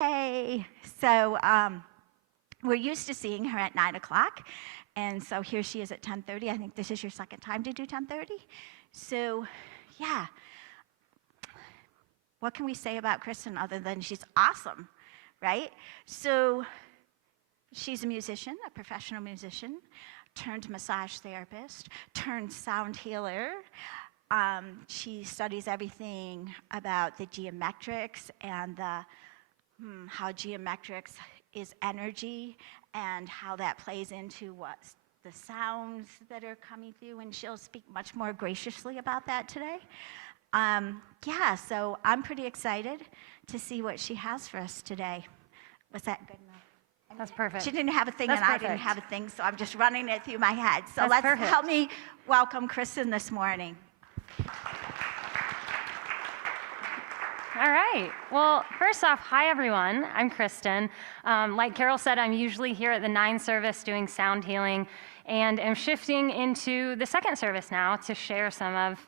Hey, we're used to seeing her at 9 o'clock, and so here she is at 10:30. I think this is your second time to do 10:30. So, yeah, what can we say about Kristen other than she's awesome, right? So, she's a musician, a professional musician, turned massage therapist, turned sound healer. She studies everything about the geometrics and how geometrics is energy and how that plays into what the sounds that are coming through, and she'll speak much more graciously about that today. So I'm pretty excited to see what she has for us today. Was that good enough? That's perfect. She didn't have a thing, That's and perfect. I didn't have a thing, so I'm just running it through my head. So That's let's perfect. help me welcome Kristen this morning. All right. Well, first off, hi, everyone. I'm Kristen. Like Carol said, I'm usually here at the 9 service doing sound healing, and am shifting into the 2nd service now to share some of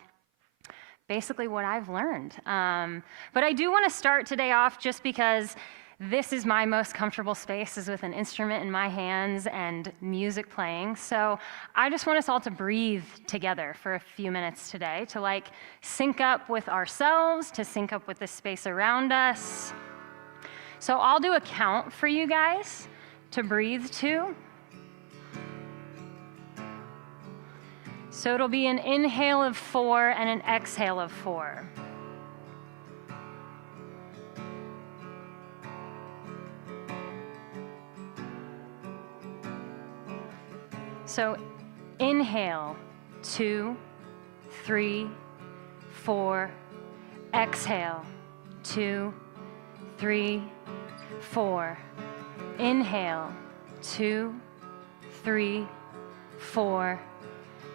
basically what I've learned. But I do want to start today off just because this is my most comfortable space, is with an instrument in my hands and music playing. So I just want us all to breathe together for a few minutes today, to sync up with ourselves, to sync up with the space around us. So I'll do a count for you guys to breathe to. So it'll be an inhale of 4 and an exhale of 4. So inhale, 2, 3, 4. Exhale, 2, 3, 4. Inhale, 2, 3, 4.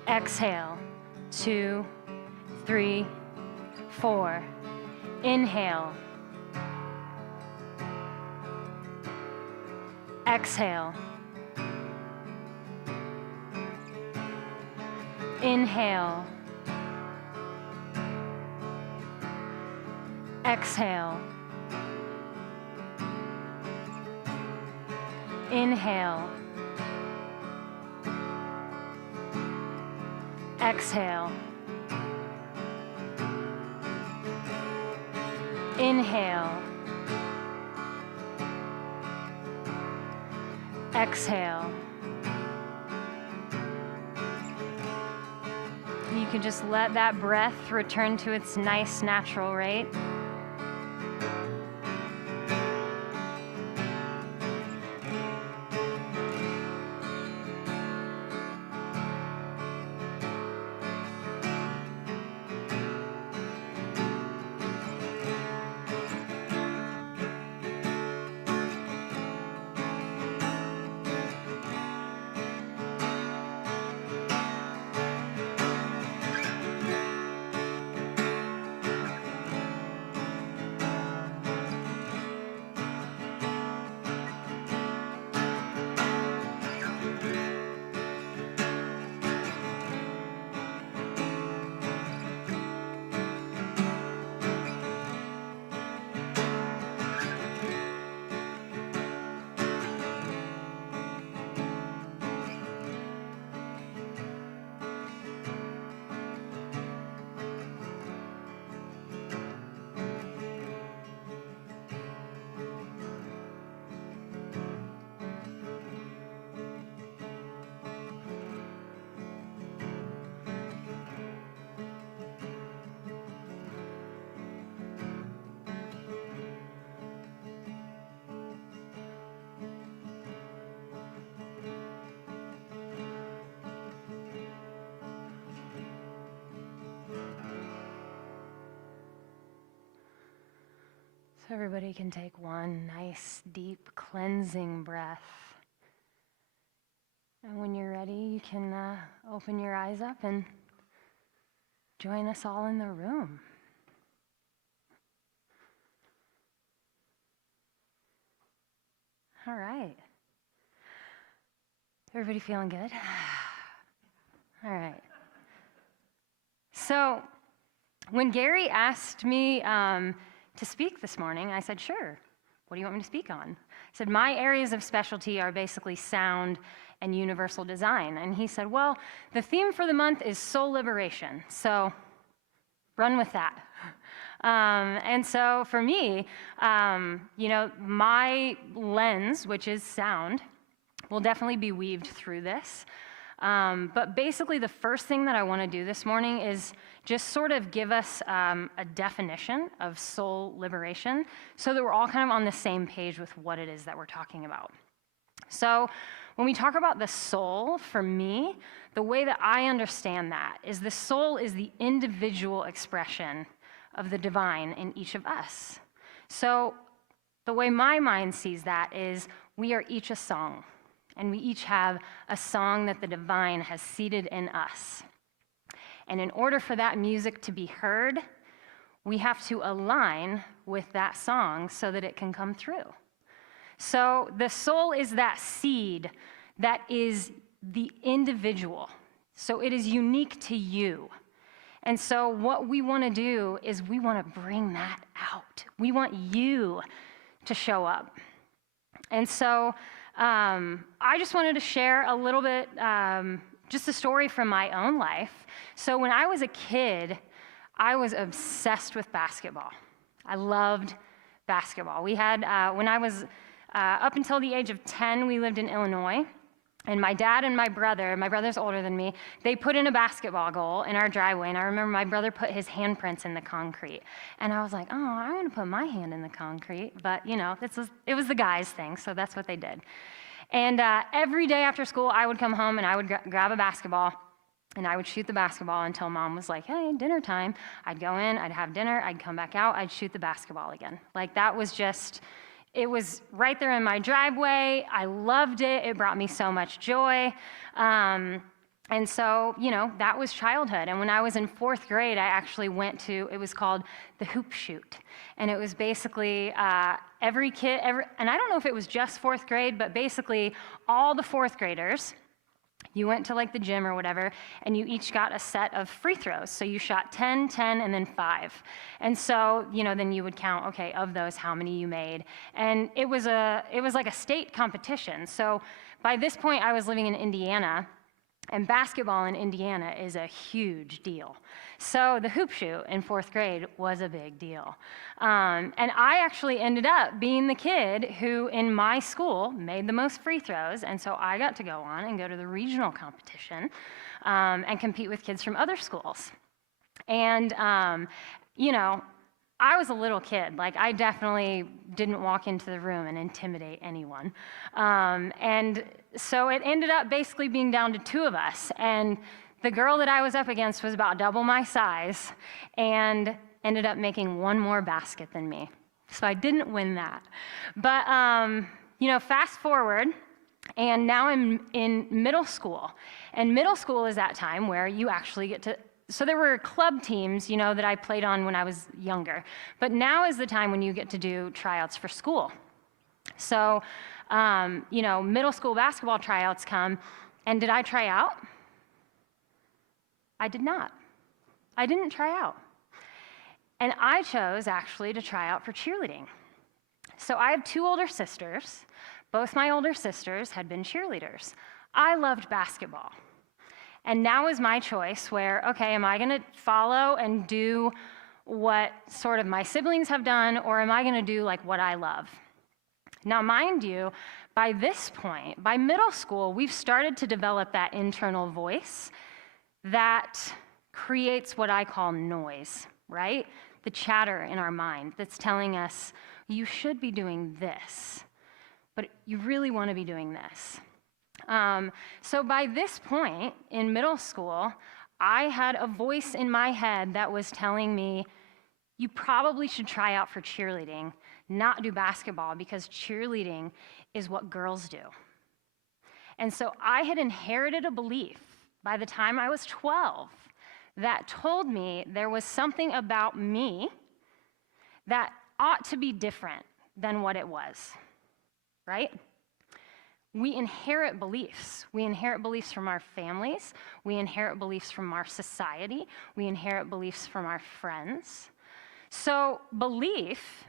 Exhale, 2, 3, 4. Inhale. Exhale. Inhale. Exhale. Inhale. Exhale. Inhale. Exhale. You can just let that breath return to its nice, natural rate. So everybody can take one nice, deep, cleansing breath. And when you're ready, you can open your eyes up and join us all in the room. All right. Everybody feeling good? All right. So when Gary asked me to speak this morning, I said, sure. what do you want me to speak on? I said, my areas of specialty are basically sound and universal design. And he said, well, the theme for the month is soul liberation, so run with that. And so for me, my lens, which is sound, will definitely be weaved through this. But basically the first thing that I want to do this morning is just sort of give us a definition of soul liberation so that we're all kind of on the same page with what it is that we're talking about. So when we talk about the soul, for me, the way that I understand that is the soul is the individual expression of the divine in each of us. So the way my mind sees that is we are each a song, and we each have a song that the divine has seated in us. And in order for that music to be heard, we have to align with that song so that it can come through. So the soul is that seed that is the individual. So it is unique to you. And so what we want to do is we want to bring that out. We want you to show up. And so I just wanted to share a little bit, just a story from my own life. So when I was a kid, I was obsessed with basketball. I loved basketball. We had, when I was up until the age of 10, we lived in Illinois. And my dad and my brother's older than me, they put in a basketball goal in our driveway. And I remember my brother put his handprints in the concrete. And I was like, oh, I want to put my hand in the concrete. But, it was the guys' thing, so that's what they did. And every day after school, I would come home and I would grab a basketball. And I would shoot the basketball until Mom was like, hey, dinner time. I'd go in, I'd have dinner, I'd come back out, I'd shoot the basketball again. Like, that was just... It was right there in my driveway. I loved it. It brought me so much joy. And so, that was childhood. And when I was in 4th grade, I actually went to, it was called the hoop shoot. And it was basically every kid, and I don't know if it was just 4th grade, but basically all the 4th graders, you went to like the gym or whatever, and you each got a set of free throws. So you shot 10, 10, and then 5. And so, then you would count, okay, of those, how many you made. And it was like a state competition. So by this point, I was living in Indiana, and basketball in Indiana is a huge deal. So the hoop shoot in 4th grade was a big deal. And I actually ended up being the kid who in my school made the most free throws. And so I got to go on and go to the regional competition and compete with kids from other schools. And, I was a little kid. Like, I definitely didn't walk into the room and intimidate anyone. And so it ended up basically being down to 2 of us. And the girl that I was up against was about double my size and ended up making 1 more basket than me. So I didn't win that. But, fast forward, and now I'm in middle school. And middle school is that time where you actually get to... So there were club teams, that I played on when I was younger. But now is the time when you get to do tryouts for school. So, middle school basketball tryouts come. And did I try out? I did not. I didn't try out. And I chose, actually, to try out for cheerleading. So I have 2 older sisters. Both my older sisters had been cheerleaders. I loved basketball. And now is my choice where, okay, am I going to follow and do what sort of my siblings have done, or am I going to do like what I love? Now, mind you, by this point, by middle school, we've started to develop that internal voice that creates what I call noise, right? The chatter in our mind that's telling us, you should be doing this, but you really want to be doing this. So by this point in middle school, I had a voice in my head that was telling me, you probably should try out for cheerleading, not do basketball, because cheerleading is what girls do. And so I had inherited a belief by the time I was 12 that told me there was something about me that ought to be different than what it was, right? We inherit beliefs. We inherit beliefs from our families. We inherit beliefs from our society. We inherit beliefs from our friends. So belief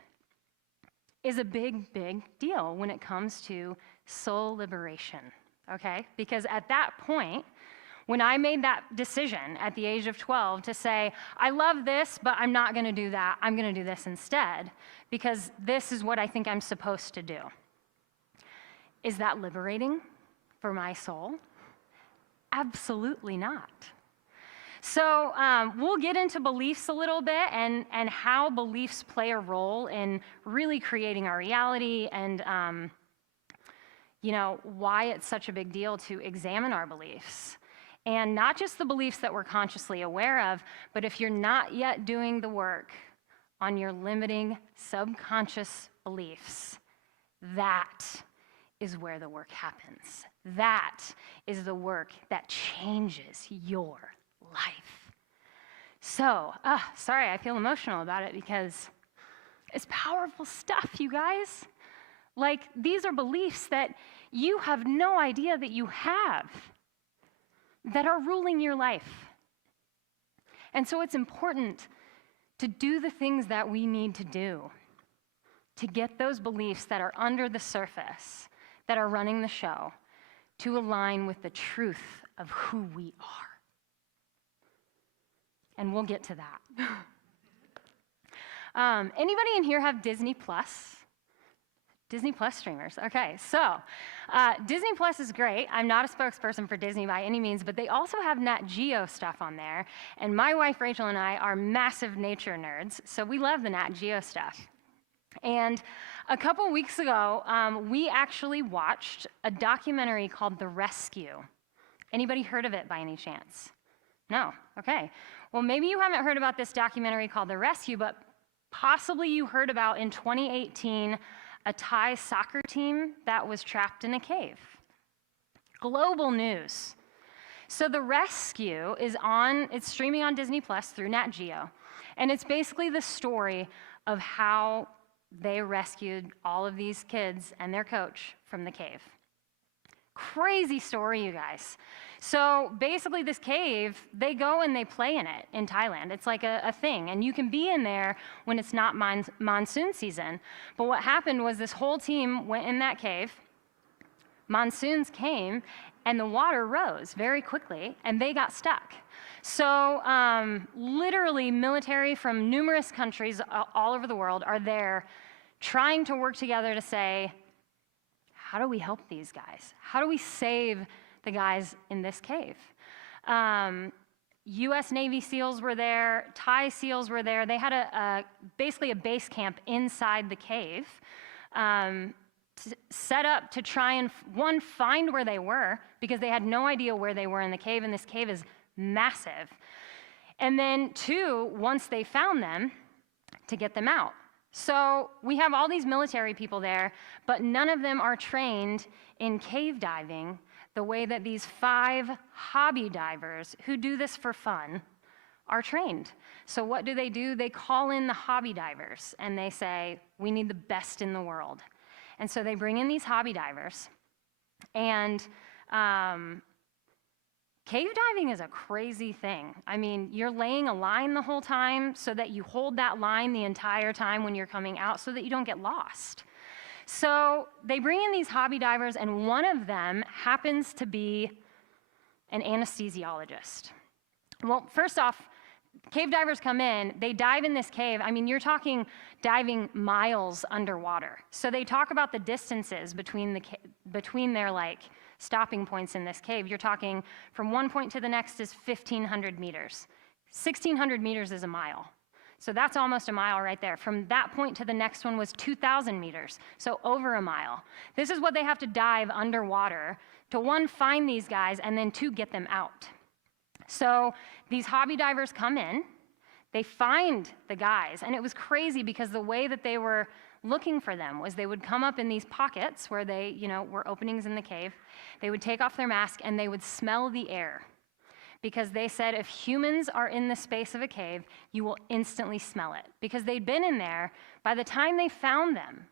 is a big, big deal when it comes to soul liberation, okay? Because at that point, when I made that decision at the age of 12 to say, I love this, but I'm not gonna do that, I'm gonna do this instead, because this is what I think I'm supposed to do. Is that liberating for my soul? Absolutely not. So we'll get into beliefs a little bit and how beliefs play a role in really creating our reality and why it's such a big deal to examine our beliefs. And not just the beliefs that we're consciously aware of, but if you're not yet doing the work on your limiting subconscious beliefs, that is where the work happens. That is the work that changes your life. So, sorry, I feel emotional about it because it's powerful stuff, you guys. Like, these are beliefs that you have no idea that you have, that are ruling your life. And so it's important to do the things that we need to do to get those beliefs that are under the surface, that are running the show, to align with the truth of who we are. And we'll get to that. Anybody in here have Disney Plus? Disney Plus streamers. Okay, so Disney Plus is great. I'm not a spokesperson for Disney by any means, but they also have Nat Geo stuff on there. And my wife Rachel and I are massive nature nerds, so we love the Nat Geo stuff. And a couple weeks ago, we actually watched a documentary called The Rescue. Anybody heard of it by any chance? No? Okay. Well, maybe you haven't heard about this documentary called The Rescue, but possibly you heard about in 2018 a Thai soccer team that was trapped in a cave. Global news. So The Rescue it's streaming on Disney Plus through Nat Geo, and it's basically the story of how they rescued all of these kids and their coach from the cave. Crazy story, you guys. So basically this cave, they go and they play in it in Thailand. It's like a thing, and you can be in there when it's not monsoon season. But what happened was this whole team went in that cave, monsoons came, and the water rose very quickly, and they got stuck. So literally military from numerous countries all over the world are there trying to work together to say, how do we help these guys? How do we save the guys in this cave? U.S. Navy SEALs were there, Thai SEALs were there. They had basically a base camp inside the cave, set up to try and, one, find where they were, because they had no idea where they were in the cave, and this cave is massive. And then two, once they found them, to get them out. So we have all these military people there, but none of them are trained in cave diving the way that these 5 hobby divers who do this for fun are trained. So what do? They call in the hobby divers and they say, we need the best in the world. And so they bring in these hobby divers, and cave diving is a crazy thing. I mean, you're laying a line the whole time so that you hold that line the entire time when you're coming out so that you don't get lost. So they bring in these hobby divers, and one of them happens to be an anesthesiologist. Well, first off, cave divers come in, they dive in this cave. I mean, you're talking diving miles underwater. So they talk about the distances between their stopping points in this cave. You're talking from one point to the next is 1,500 meters. 1,600 meters is a mile. So that's almost a mile right there. From that point to the next one was 2,000 meters, so over a mile. This is what they have to dive underwater to, one, find these guys, and then two, get them out. So these hobby divers come in, they find the guys, and it was crazy because the way that they were looking for them was they would come up in these pockets where they, were openings in the cave. They would take off their mask and they would smell the air, because they said if humans are in the space of a cave, you will instantly smell it, because they'd been in there. By the time they found them,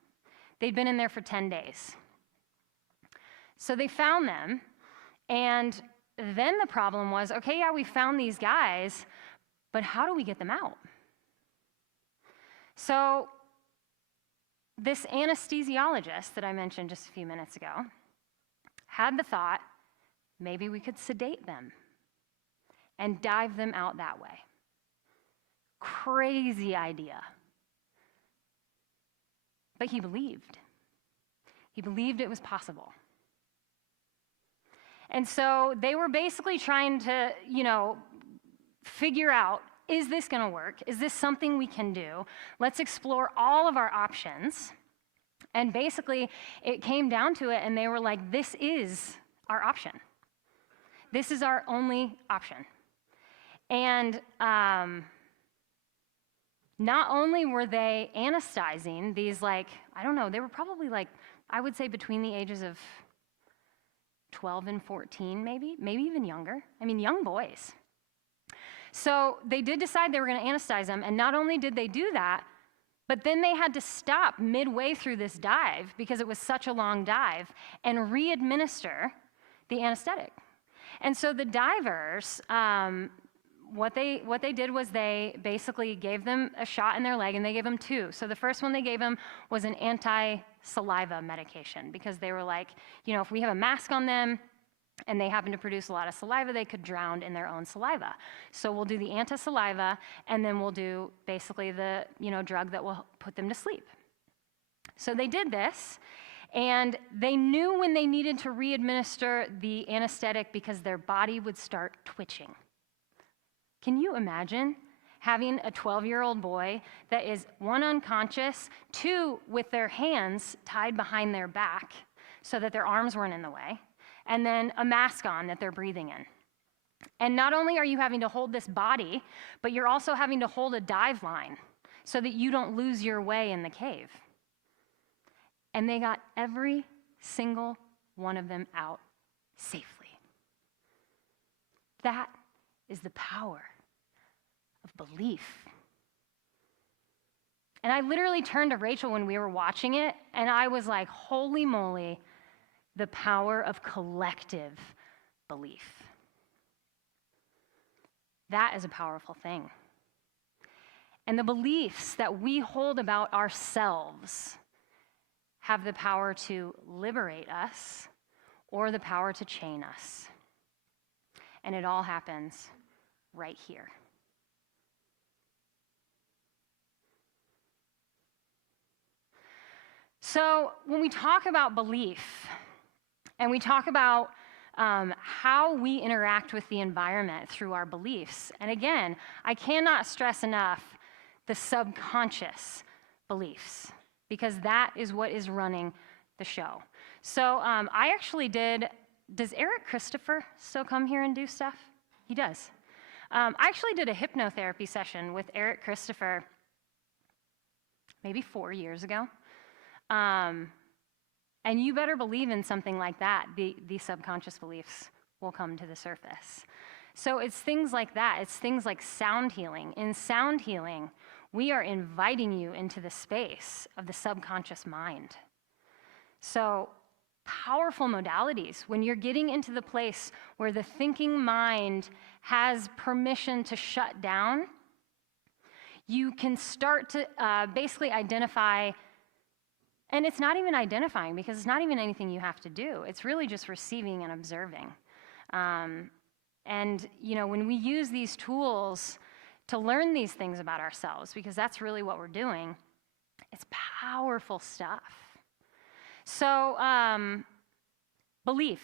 they'd been in there for 10 days. So they found them, and then the problem was, okay, yeah, we found these guys, but how do we get them out? So this anesthesiologist that I mentioned just a few minutes ago had the thought, maybe we could sedate them and dive them out that way. Crazy idea. But he believed. He believed it was possible. And so they were basically trying to, figure out, is this going to work? Is this something we can do? Let's explore all of our options. And basically, it came down to it, and they were like, this is our option. This is our only option. And not only were they anesthetizing these, they were probably I would say between the ages of 12 and 14, maybe even younger. I mean, young boys. So they did decide they were going to anesthetize them, and not only did they do that, but then they had to stop midway through this dive because it was such a long dive and re-administer the anesthetic. And so the divers, what they did was they basically gave them a shot in their leg, and they gave them two. So the first one they gave them was an anti-saliva medication because they were like, if we have a mask on them and they happen to produce a lot of saliva, they could drown in their own saliva. So we'll do the anti-saliva, and then we'll do basically the drug that will put them to sleep. So they did this, and they knew when they needed to re-administer the anesthetic because their body would start twitching. Can you imagine having a 12-year-old boy that is, one, unconscious, two, with their hands tied behind their back so that their arms weren't in the way, and then a mask on that they're breathing in? And not only are you having to hold this body, but you're also having to hold a dive line so that you don't lose your way in the cave. And they got every single one of them out safely. That is the power of belief. And I literally turned to Rachel when we were watching it, and I was like, holy moly, the power of collective belief. That is a powerful thing. And the beliefs that we hold about ourselves have the power to liberate us or the power to chain us. And it all happens right here. So when we talk about belief, and we talk about how we interact with the environment through our beliefs, and again, I cannot stress enough the subconscious beliefs, because that is what is running the show. So I actually does Eric Christopher still come here and do stuff? He does. I actually did a hypnotherapy session with Eric Christopher maybe 4 years ago. And you better believe in something like that, the subconscious beliefs will come to the surface. So it's things like that. It's things like sound healing. In sound healing, we are inviting you into the space of the subconscious mind. So powerful modalities. When you're getting into the place where the thinking mind has permission to shut down, you can start to basically identify. And it's not even identifying, because it's not even anything you have to do. It's really just receiving and observing. And when we use these tools to learn these things about ourselves, because that's really what we're doing, it's powerful stuff. So, belief.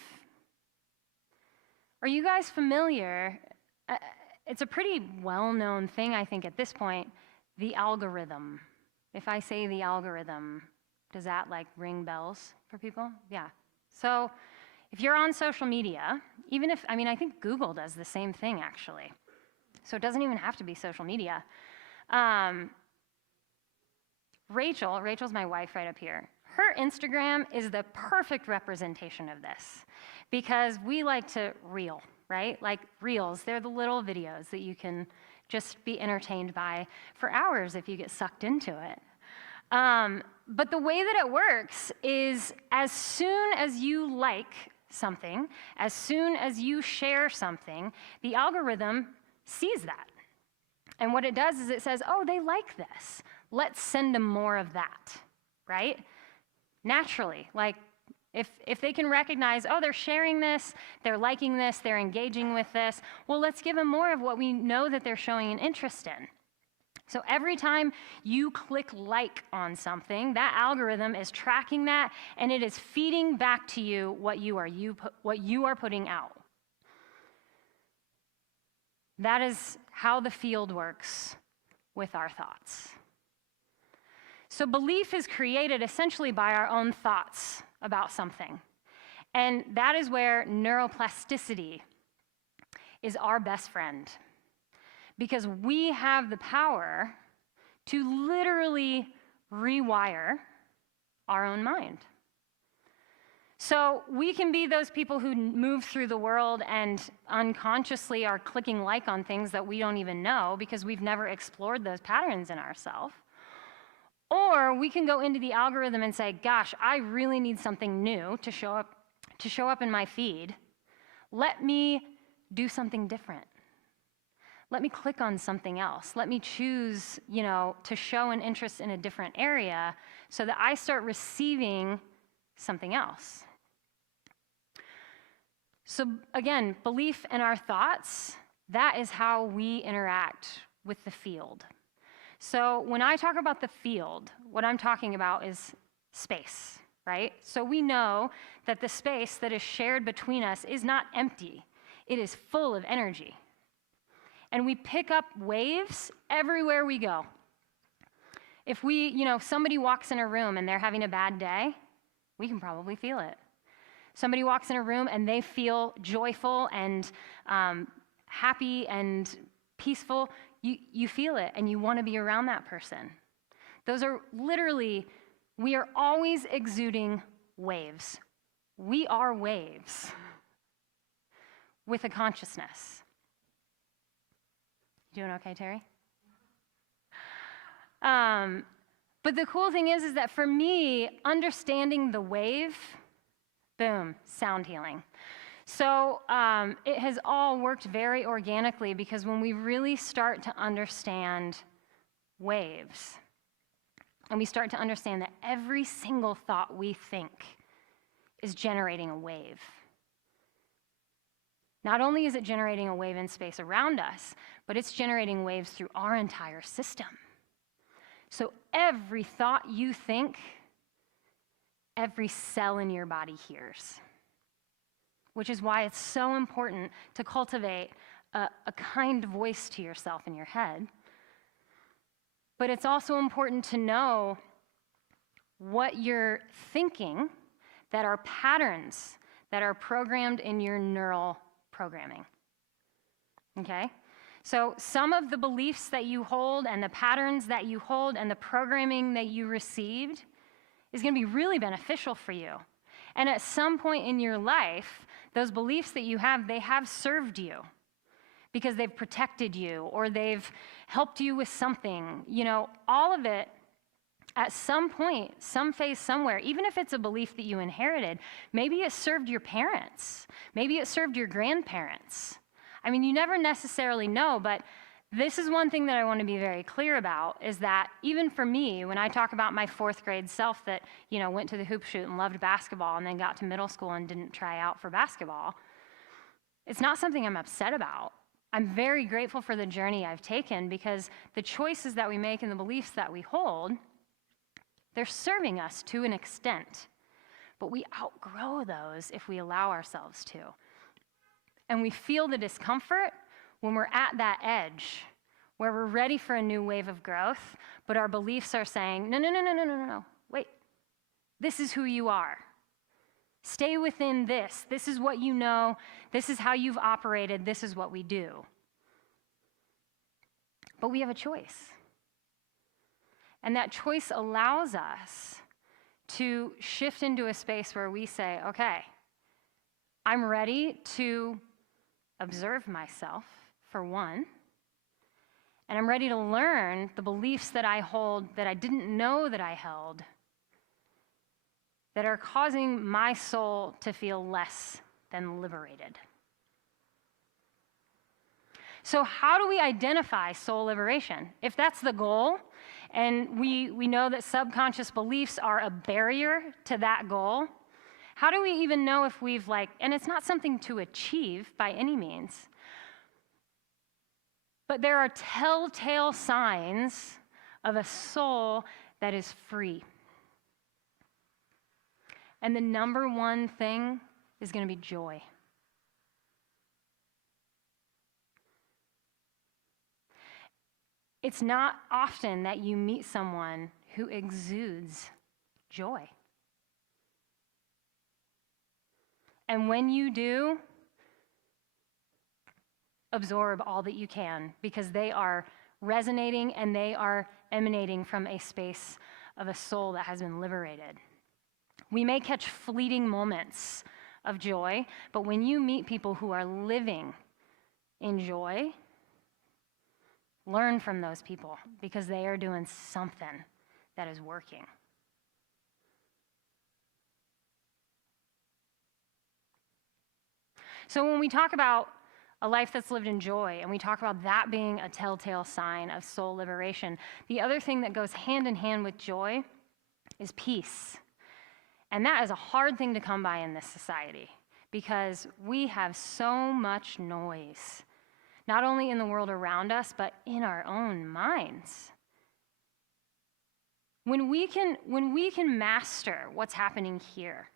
Are you guys familiar? It's a pretty well-known thing, I think, at this point, the algorithm. If I say the algorithm, does that ring bells for people? Yeah. So if you're on social media, I think Google does the same thing, actually. So it doesn't even have to be social media. Rachel's my wife right up here. Her Instagram is the perfect representation of this, because we like to reel, right? Like reels, they're the little videos that you can just be entertained by for hours if you get sucked into it. But the way that it works is, as soon as you like something, as soon as you share something, the algorithm sees that. And what it does is it says, oh, they like this. Let's send them more of that, right? Naturally, like if they can recognize, oh, they're sharing this, they're liking this, they're engaging with this, well, let's give them more of what we know that they're showing an interest in. So every time you click like on something, that algorithm is tracking that, and it is feeding back to you what you are putting out. That is how the field works with our thoughts. So belief is created essentially by our own thoughts about something. And that is where neuroplasticity is our best friend. Because we have the power to literally rewire our own mind. So we can be those people who move through the world and unconsciously are clicking like on things that we don't even know because we've never explored those patterns in ourselves. Or we can go into the algorithm and say, gosh, I really need something new to show up in my feed. Let me do something different. Let me click on something else. Let me choose, to show an interest in a different area so that I start receiving something else. So again, belief and our thoughts, that is how we interact with the field. So when I talk about the field, what I'm talking about is space, right? So we know that the space that is shared between us is not empty. It is full of energy. And we pick up waves everywhere we go. If somebody walks in a room and they're having a bad day, we can probably feel it. Somebody walks in a room and they feel joyful and happy and peaceful, you feel it and you want to be around that person. Those are literally, we are always exuding waves. We are waves with a consciousness. Doing okay, Terry? But the cool thing is that for me, understanding the wave, boom, sound healing. So it has all worked very organically because when we really start to understand waves, and we start to understand that every single thought we think is generating a wave. Not only is it generating a wave in space around us, but it's generating waves through our entire system. So every thought you think, every cell in your body hears. Which is why it's so important to cultivate a kind voice to yourself in your head. But it's also important to know what you're thinking that are patterns that are programmed in your neural programming. Okay? So some of the beliefs that you hold and the patterns that you hold and the programming that you received is going to be really beneficial for you. And at some point in your life, those beliefs that you have, they have served you because they've protected you or they've helped you with something. All of it, at some point, some phase somewhere, even if it's a belief that you inherited, maybe it served your parents. Maybe it served your grandparents. You never necessarily know, but this is one thing that I want to be very clear about, is that even for me, when I talk about my 4th grade self that, went to the hoop shoot and loved basketball and then got to middle school and didn't try out for basketball, it's not something I'm upset about. I'm very grateful for the journey I've taken because the choices that we make and the beliefs that we hold, they're serving us to an extent, but we outgrow those if we allow ourselves to. And we feel the discomfort when we're at that edge where we're ready for a new wave of growth, but our beliefs are saying, no, wait, this is who you are. Stay within this. This is what you know. This is how you've operated. This is what we do. But we have a choice. And that choice allows us to shift into a space where we say, okay, I'm ready to observe myself, for one, and I'm ready to learn the beliefs that I hold that I didn't know that I held that are causing my soul to feel less than liberated. So how do we identify soul liberation? If that's the goal, and we know that subconscious beliefs are a barrier to that goal, how do we even know if we've and it's not something to achieve by any means, but there are telltale signs of a soul that is free. And the number one thing is going to be joy. It's not often that you meet someone who exudes joy. And when you do, absorb all that you can, because they are resonating and they are emanating from a space of a soul that has been liberated. We may catch fleeting moments of joy, but when you meet people who are living in joy, learn from those people, because they are doing something that is working. So when we talk about a life that's lived in joy, and we talk about that being a telltale sign of soul liberation, the other thing that goes hand in hand with joy is peace. And that is a hard thing to come by in this society, because we have so much noise, not only in the world around us, but in our own minds. When we can master what's happening here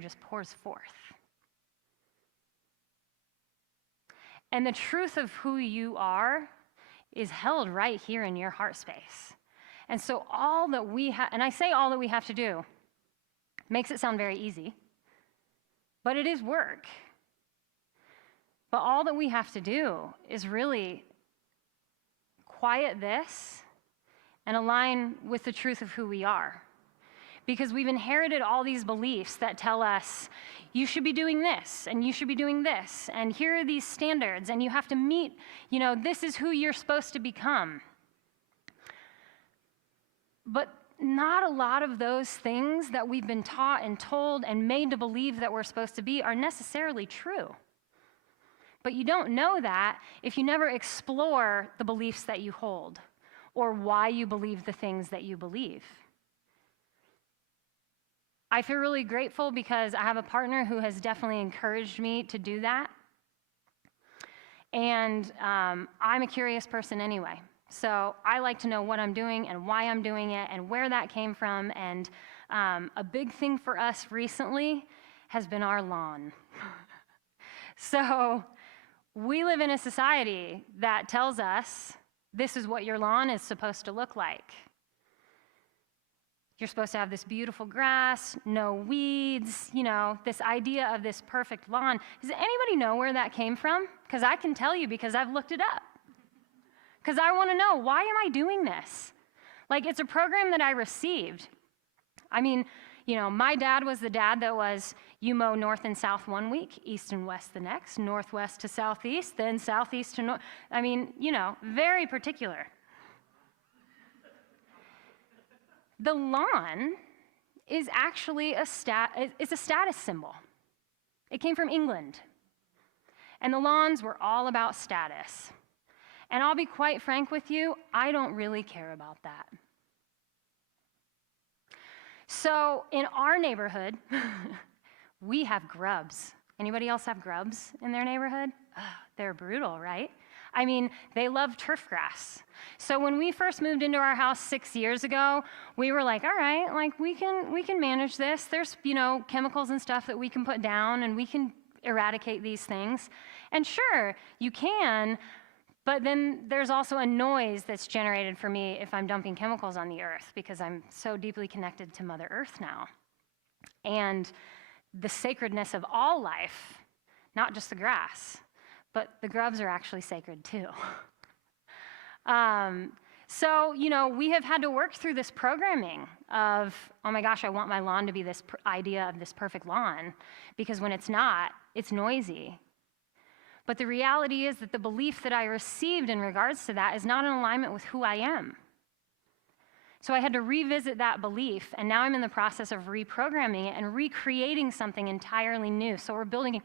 just pours forth. And the truth of who you are is held right here in your heart space. And so all that we have, and I say all that we have to do, makes it sound very easy, but it is work. But all that we have to do is really quiet this and align with the truth of who we are. Because we've inherited all these beliefs that tell us, you should be doing this, and you should be doing this, and here are these standards, and you have to meet, this is who you're supposed to become. But not a lot of those things that we've been taught and told and made to believe that we're supposed to be are necessarily true. But you don't know that if you never explore the beliefs that you hold, or why you believe the things that you believe. I feel really grateful because I have a partner who has definitely encouraged me to do that. And I'm a curious person anyway. So I like to know what I'm doing and why I'm doing it and where that came from. And a big thing for us recently has been our lawn. So we live in a society that tells us this is what your lawn is supposed to look like. You're supposed to have this beautiful grass, no weeds, this idea of this perfect lawn. Does anybody know where that came from? Because I can tell you, because I've looked it up. Because I want to know, why am I doing this? It's a program that I received. I mean, my dad was the dad that was, you mow north and south one week, east and west the next, northwest to southeast, then southeast to north. I mean, very particular. The lawn is actually it's a status symbol. It came from England. And the lawns were all about status. And I'll be quite frank with you, I don't really care about that. So in our neighborhood, we have grubs. Anybody else have grubs in their neighborhood? They're brutal, right? I mean, they love turf grass. So when we first moved into our house 6 years ago, we were like, all right, we can manage this. There's, chemicals and stuff that we can put down, and we can eradicate these things. And sure, you can, but then there's also a noise that's generated for me if I'm dumping chemicals on the earth, because I'm so deeply connected to Mother Earth now. And the sacredness of all life, not just the grass, but the grubs are actually sacred too. So, we have had to work through this programming of, oh my gosh, I want my lawn to be this idea of this perfect lawn, because when it's not, it's noisy. But the reality is that the belief that I received in regards to that is not in alignment with who I am. So I had to revisit that belief, and now I'm in the process of reprogramming it and recreating something entirely new. So we're building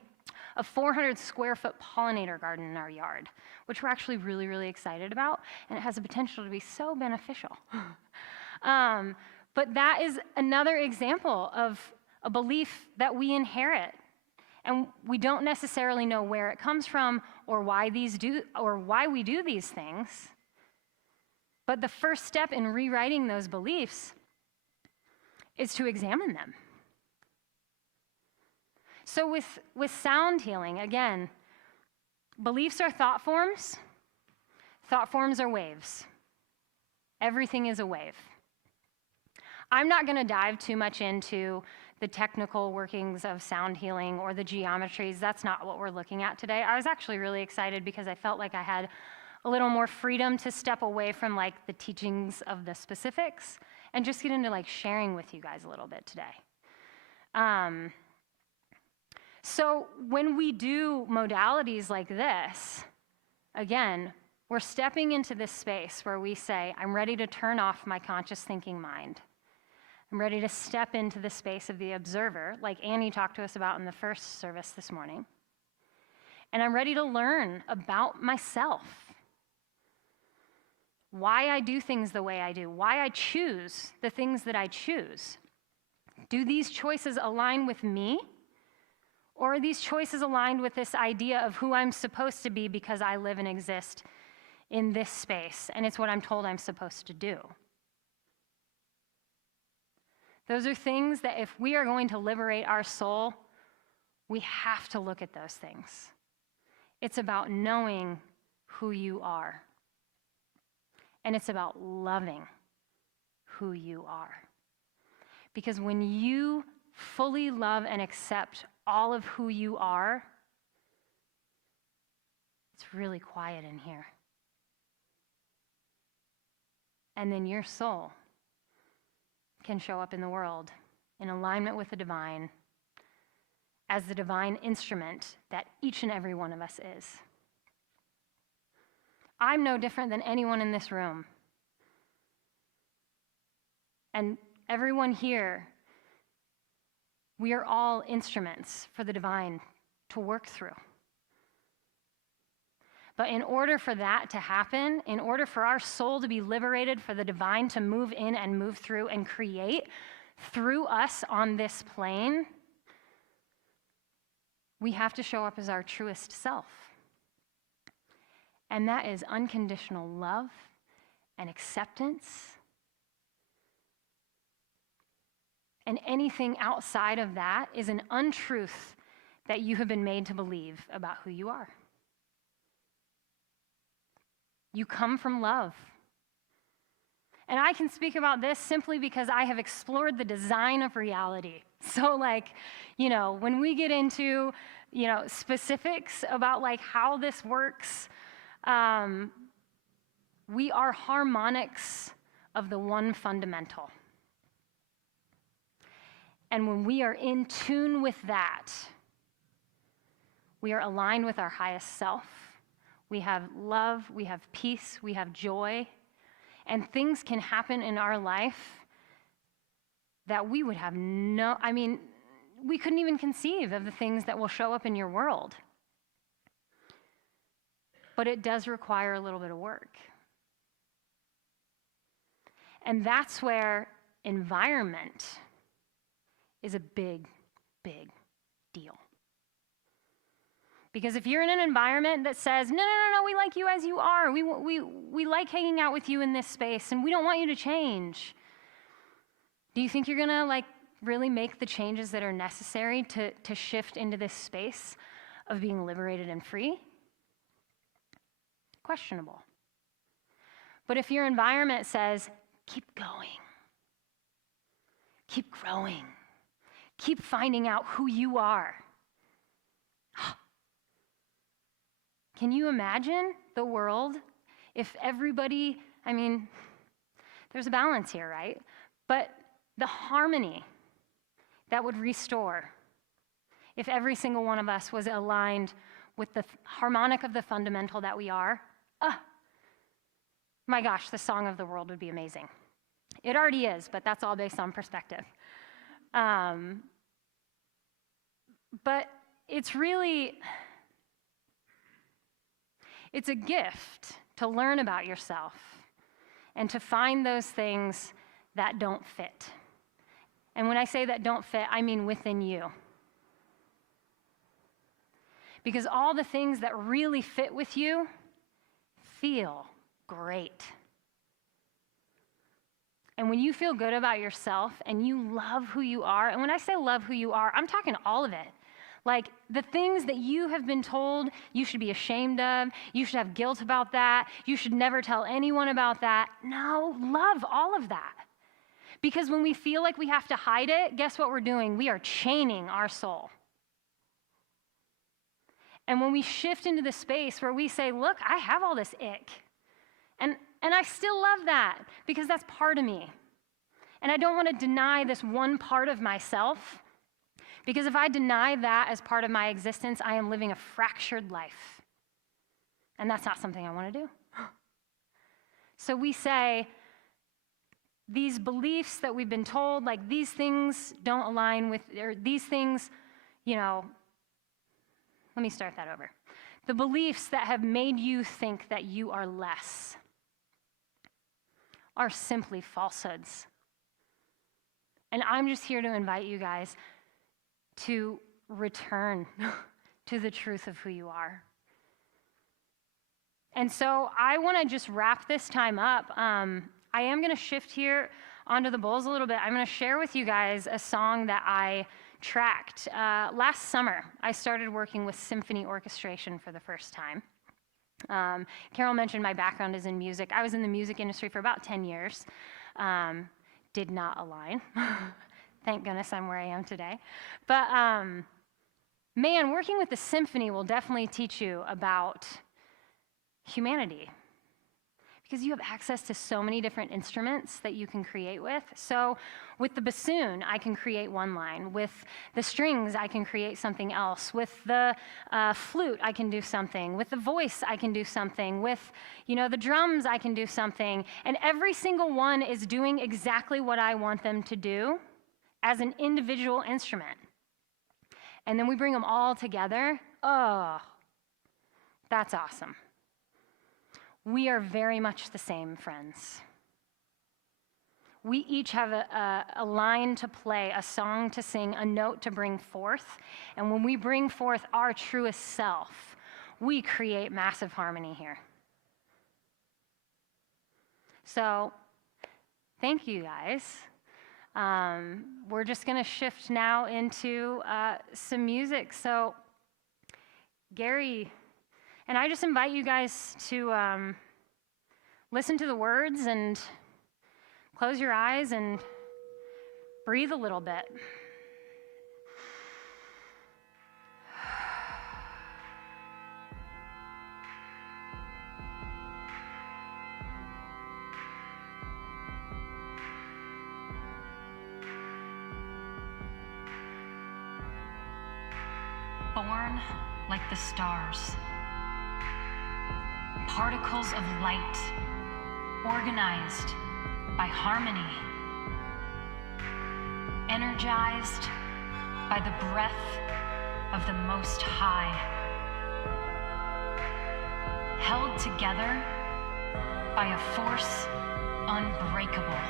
a 400 square foot pollinator garden in our yard, which we're actually really, really excited about, and it has the potential to be so beneficial. But that is another example of a belief that we inherit, and we don't necessarily know where it comes from or why we do these things. But the first step in rewriting those beliefs is to examine them. So with sound healing, again, beliefs are thought forms. Thought forms are waves. Everything is a wave. I'm not going to dive too much into the technical workings of sound healing or the geometries. That's not what we're looking at today. I was actually really excited because I felt like I had a little more freedom to step away from like the teachings of the specifics and just get into like sharing with you guys a little bit today. So when we do modalities like this, again, we're stepping into this space where we say, I'm ready to turn off my conscious thinking mind. I'm ready to step into the space of the observer, like Annie talked to us about in the first service this morning. And I'm ready to learn about myself. Why I do things the way I do, why I choose the things that I choose. Do these choices align with me? Or are these choices aligned with this idea of who I'm supposed to be because I live and exist in this space, and it's what I'm told I'm supposed to do? Those are things that if we are going to liberate our soul, we have to look at those things. It's about knowing who you are. And it's about loving who you are. Because when you fully love and accept all of who you are, it's really quiet in here. And then your soul can show up in the world in alignment with the divine as the divine instrument that each and every one of us is. I'm no different than anyone in this room. And everyone here, we are all instruments for the divine to work through. But in order for that to happen, in order for our soul to be liberated, for the divine to move in and move through and create through us on this plane, we have to show up as our truest self. And that is unconditional love and acceptance. And anything outside of that is an untruth that you have been made to believe about who you are. You come from love. And I can speak about this simply because I have explored the design of reality. So when we get into, specifics about how this works, we are harmonics of the one fundamental. And when we are in tune with that, we are aligned with our highest self. We have love, we have peace, we have joy, and things can happen in our life that we would have we couldn't even conceive of the things that will show up in your world. But it does require a little bit of work. And that's where environment is a big, big deal. Because if you're in an environment that says, no, we like you as you are, we like hanging out with you in this space, and we don't want you to change, do you think you're gonna really make the changes that are necessary to shift into this space of being liberated and free? Questionable. But if your environment says, keep going, keep growing, keep finding out who you are. Can you imagine the world if everybody, there's a balance here, right? But the harmony that would restore if every single one of us was aligned with the harmonic of the fundamental that we are, my gosh, the song of the world would be amazing. It already is, but that's all based on perspective. But it's a gift to learn about yourself and to find those things that don't fit. And when I say that don't fit, I mean within you. Because all the things that really fit with you feel great. And when you feel good about yourself and you love who you are, and when I say love who you are, I'm talking all of it. Like the things that you have been told you should be ashamed of, you should have guilt about that, you should never tell anyone about that. No, love all of that. Because when we feel like we have to hide it, guess what we're doing? We are chaining our soul. And when we shift into the space where we say, look, I have all this ick, and I still love that because that's part of me. And I don't want to deny this one part of myself, because if I deny that as part of my existence, I am living a fractured life. And that's not something I want to do. So we say, these beliefs that we've been told, like these things don't align with, or these things, let me start that over. The beliefs that have made you think that you are less are simply falsehoods. And I'm just here to invite you guys to return to the truth of who you are. And so I want to just wrap this time up. I am going to shift here onto the bowls a little bit. I'm going to share with you guys a song that I tracked. Last summer, I started working with symphony orchestration for the first time. Carol mentioned my background is in music. I was in the music industry for about 10 years. Did not align. Thank goodness I'm where I am today. But man, working with the symphony will definitely teach you about humanity, because you have access to so many different instruments that you can create with. So with the bassoon, I can create one line. With the strings, I can create something else. With the flute, I can do something. With the voice, I can do something. With the drums, I can do something. And every single one is doing exactly what I want them to do as an individual instrument. And then we bring them all together. Oh, that's awesome. We are very much the same, friends. We each have a line to play, a song to sing, a note to bring forth. And when we bring forth our truest self, we create massive harmony here. So, thank you guys. We're just going to shift now into some music. So, Gary, and I just invite you guys to listen to the words and close your eyes and breathe a little bit. Born like the stars, particles of light, organized by harmony, energized by the breath of the Most High, held together by a force unbreakable,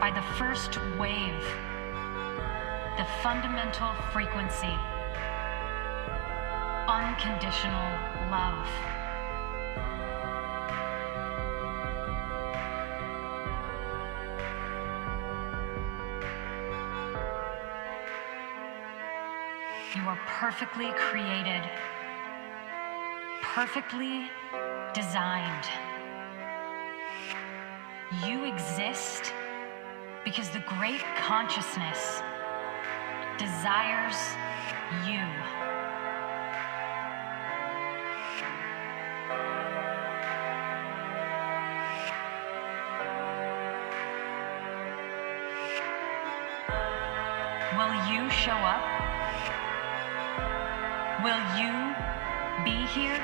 by the first wave, the fundamental frequency, unconditional love. You are perfectly created, perfectly designed. You exist because the great consciousness desires you. Will you show up? Will you be here?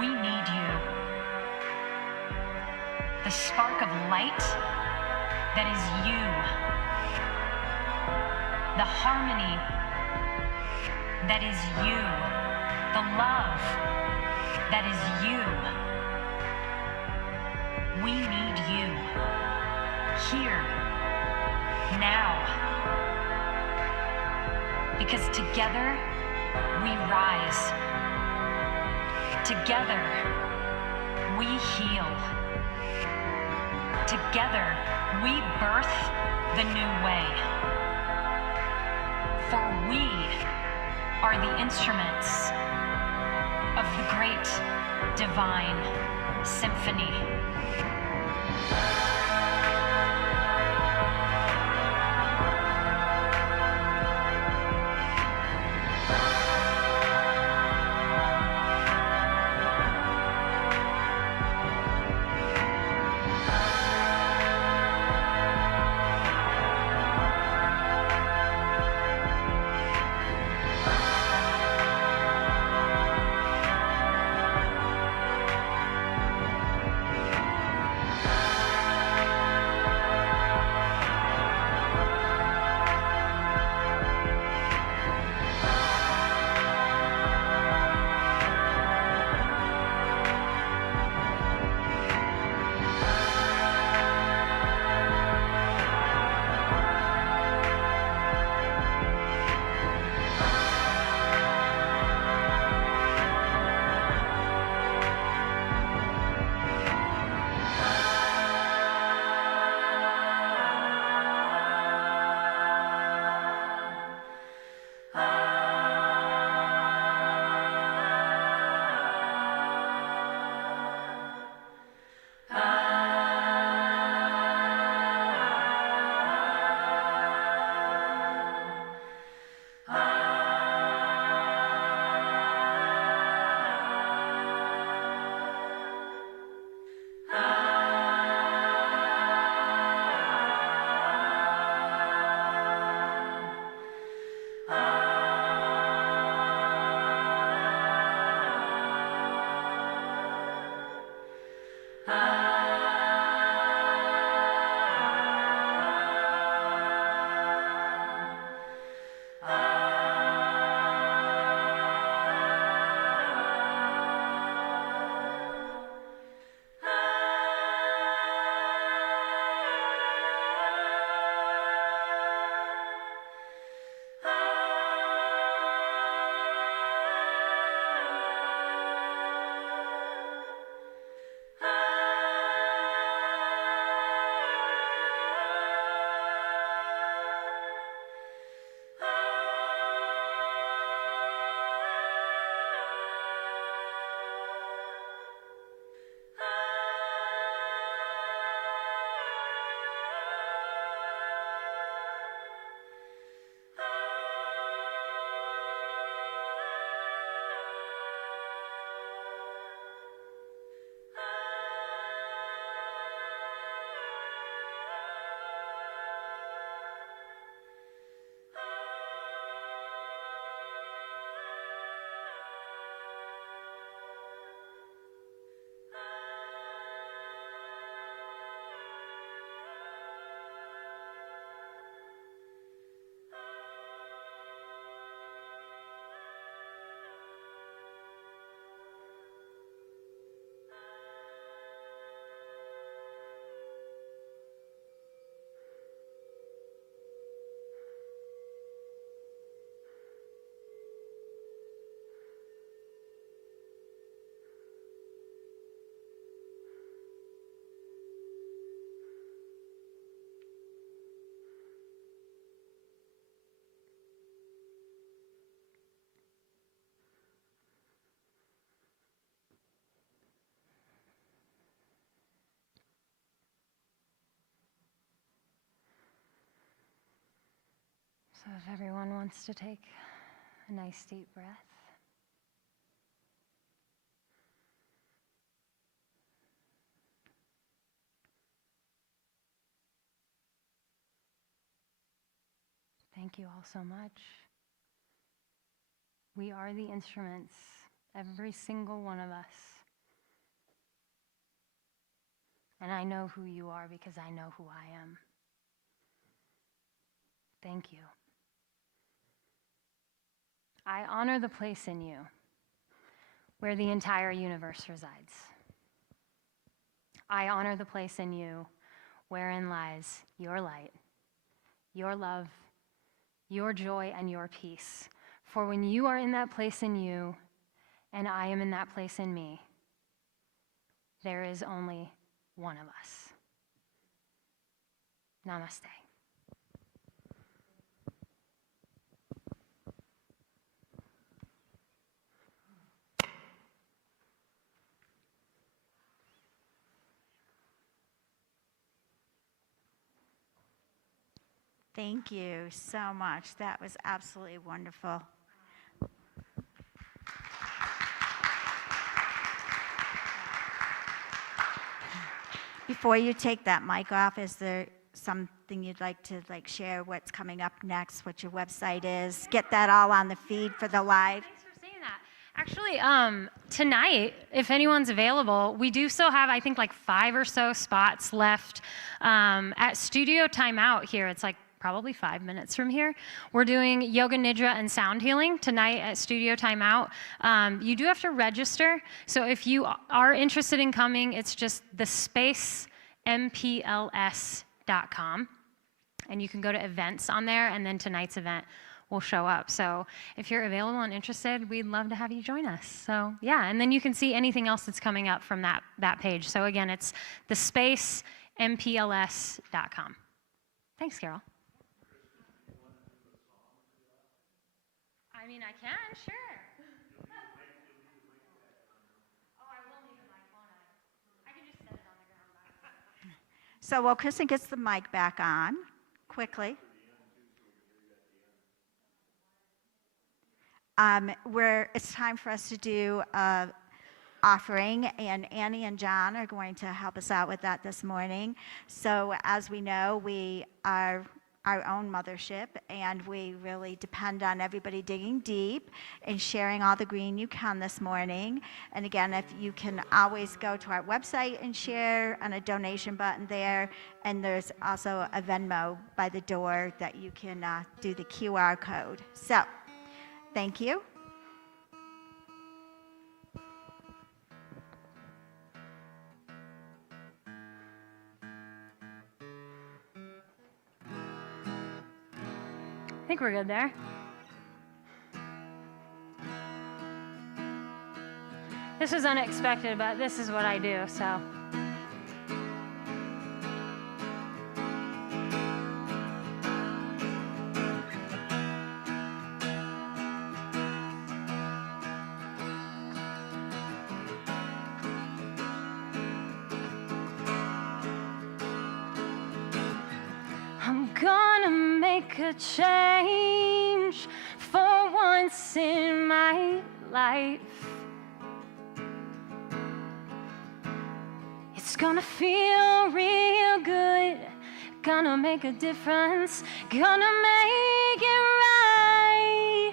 We need you. The spark of light that is you the harmony that is you, the love that is you. We need you here, now, because together we rise. Together we heal. Together we birth the new way. For we are the instruments of the great divine symphony. So if everyone wants to take a nice deep breath. Thank you all so much. We are the instruments, every single one of us. And I know who you are because I know who I am. Thank you. I honor the place in you where the entire universe resides. I honor the place in you wherein lies your light, your love, your joy, and your peace. For when you are in that place in you, and I am in that place in me, there is only one of us. Namaste. Thank you so much. That was absolutely wonderful. Before you take that mic off, is there something you'd like to share what's coming up next, what your website is? Get that all on the feed for the live. Thanks for saying that. Actually, tonight, if anyone's available, we do still have, I think, 5 or so spots left at Studio Timeout here. It's probably 5 minutes from here. We're doing yoga nidra and sound healing tonight at Studio Timeout. You do have to register, so if you are interested in coming, it's just thespacempls.com, and you can go to events on there, and then tonight's event will show up. So if you're available and interested, we'd love to have you join us. So yeah, and then you can see anything else that's coming up from that page. So again, it's thespacempls.com. Thanks, Carol. I mean, I can, sure. Oh, I will need a mic, won't I? I can just set it on the ground back there. So while Kristen gets the mic back on, quickly. It's time for us to do an offering, and Annie and John are going to help us out with that this morning. So as we know, we are our own mothership, and we really depend on everybody digging deep and sharing all the green you can this morning. And again, if you can always go to our website and share on a donation button there, and there's also a Venmo by the door that you can do the QR code. So, thank you. I think we're good there. This was unexpected, but this is what I do, so. I'm gonna make a change for once in my life. It's gonna feel real good, gonna make a difference, gonna make it right.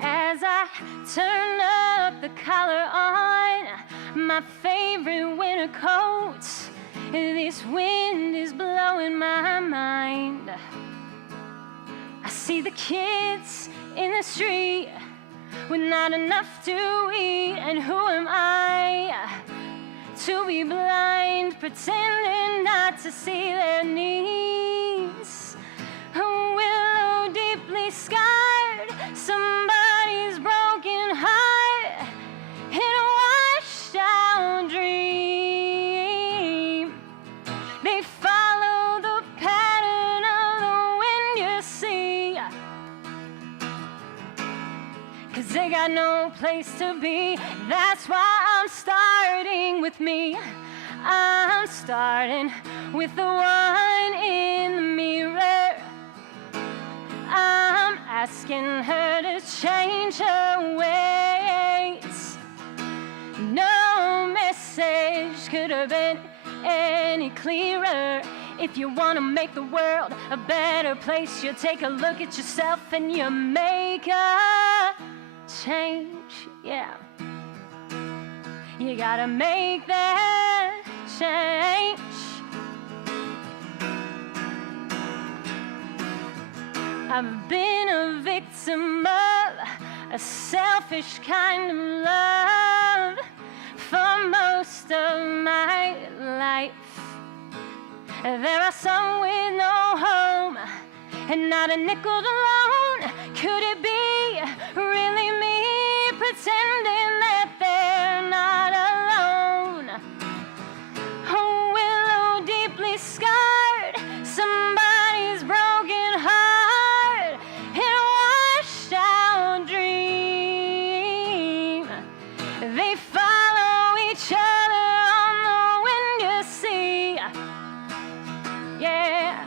As I turn up the collar on my favorite winter coat, this wind is blowing my mind. I see the kids in the street with not enough to eat, and who am I to be blind, pretending not to see their needs? A willow deeply scarred, somebody's broken heart in a washed out dream. They follow the pattern of the wind, you see, 'cause they got no place to be. That's why I'm starting with me. I'm starting with the one in the mirror. I'm asking her to change her ways. No message could have been any clearer. If you want to make the world a better place, you take a look at yourself and you make a change. Yeah, you gotta make that change. I've been a victim of a selfish kind of love for most of my life. There are some with no home and not a nickel alone. Could it be really me pretending that they're not alone? A willow deeply scarred, somebody's broken heart, and washed out dream. They follow each other on the wind, you see. Yeah,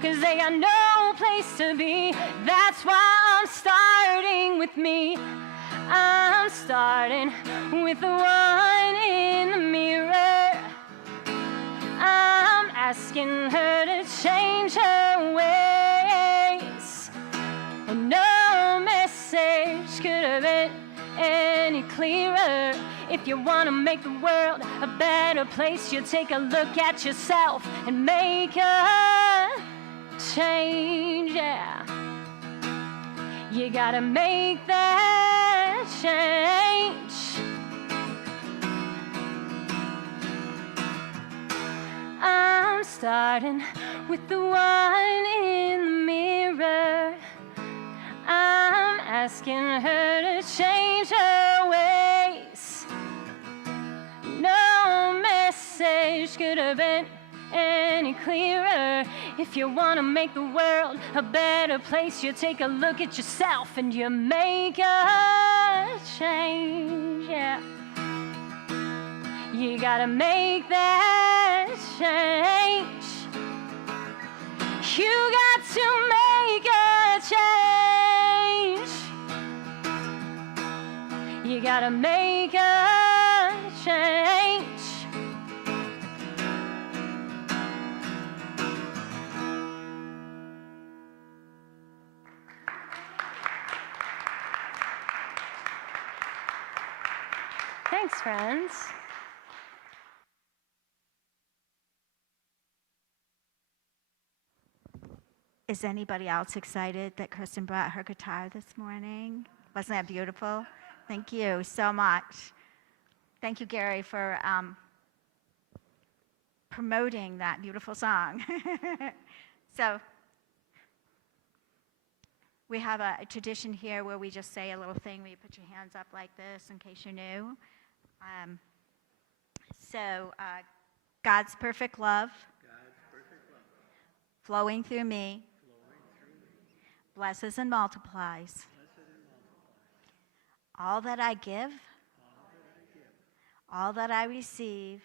'cause they got no place to be. That's why I'm starting with me. I'm starting with the one in the mirror. I'm asking her to change her ways. And no message could have been any clearer. If you want to make the world a better place, you take a look at yourself and make a change, yeah. You gotta make that change. I'm starting with the one in the mirror. I'm asking her to change her ways. No message could have been any clearer. If you want to make the world a better place, you take a look at yourself and you make a change, yeah. You gotta make that change. You got to make a change. You gotta make a change. Thanks, friends. Is anybody else excited that Kristen brought her guitar this morning? Wasn't that beautiful? Thank you so much. Thank you, Gary, for promoting that beautiful song. So we have a tradition here where we just say a little thing where you put your hands up like this in case you're new. God's perfect love, flowing through me, blesses and multiplies. All that I give, all that I receive,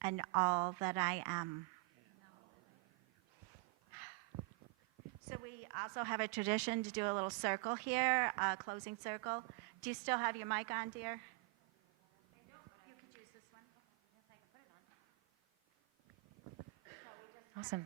and all that I am. So we also have a tradition to do a little circle here, a closing circle. Do you still have your mic on, dear? You could use this one. Awesome.